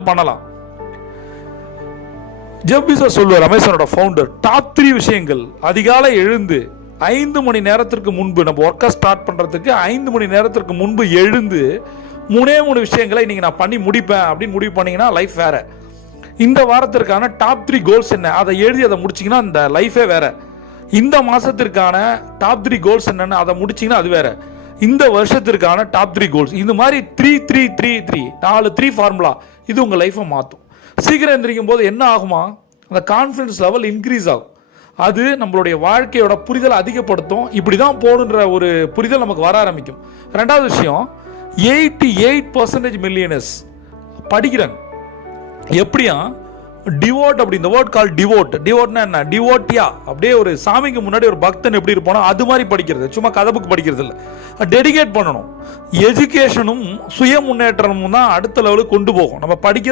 பண்ணலாம். Jeff Bezos சொல்லுவார், அமேசானோட founder, top 3 விஷயங்கள். அதிகாலை எழுந்து 5 மணி நேரத்திற்கு முன்பு, நம்ம ஒர்க்கை ஸ்டார்ட் பண்ணுறதுக்கு 5 மணி நேரத்திற்கு முன்பு எழுந்து 3 விஷயங்களை இன்னைக்கு நான் பண்ணி முடிப்பேன் அப்படின்னு முடிவு பண்ணீங்கன்னா லைஃப் வேற. இந்த வாரத்திற்கான டாப் 3 கோல்ஸ் என்ன, அதை எழுதி அதை முடிச்சிங்கன்னா அந்த லைஃபே வேற. இந்த மாதத்திற்கான டாப் 3 கோல்ஸ் என்னன்னு அதை முடிச்சிங்கன்னா அது வேற. இந்த வருஷத்திற்கான டாப் 3 கோல்ஸ், இது மாதிரி 3 ஃபார்முலா, இது உங்கள் லைஃப்பை மாற்றும். சீக்கிரம் எந்திரிக்கும் போது என்ன ஆகுமா, அந்த கான்ஃபிடன்ஸ் லெவல் இன்க்ரீஸ் ஆகும். அது நம்மளுடைய வாழ்க்கையோட புரிதலை அதிகப்படுத்தும். இப்படி தான் போகணுன்ற ஒரு புரிதல் நமக்கு வர ஆரம்பிக்கும். ரெண்டாவது விஷயம், 88% மில்லியனர்ஸ் படிக்கிறாங்க. எப்படியா டிவோட், அப்படி இந்த வேர்ட் கால் டிவோட்னா என்ன, டிவோட்டியா, அப்படியே ஒரு சாமிக்கு முன்னாடி ஒரு பக்தன் எப்படி இருப்பானோ அது மாதிரி படிக்கிறது, சும்மா கதை புக் படிக்கிறது இல்லை, டெடிகேட் பண்ணணும். எஜுகேஷனும் சுய முன்னேற்றமும் தான் அடுத்த லெவலுக்கு கொண்டு போகும். நம்ம படிக்க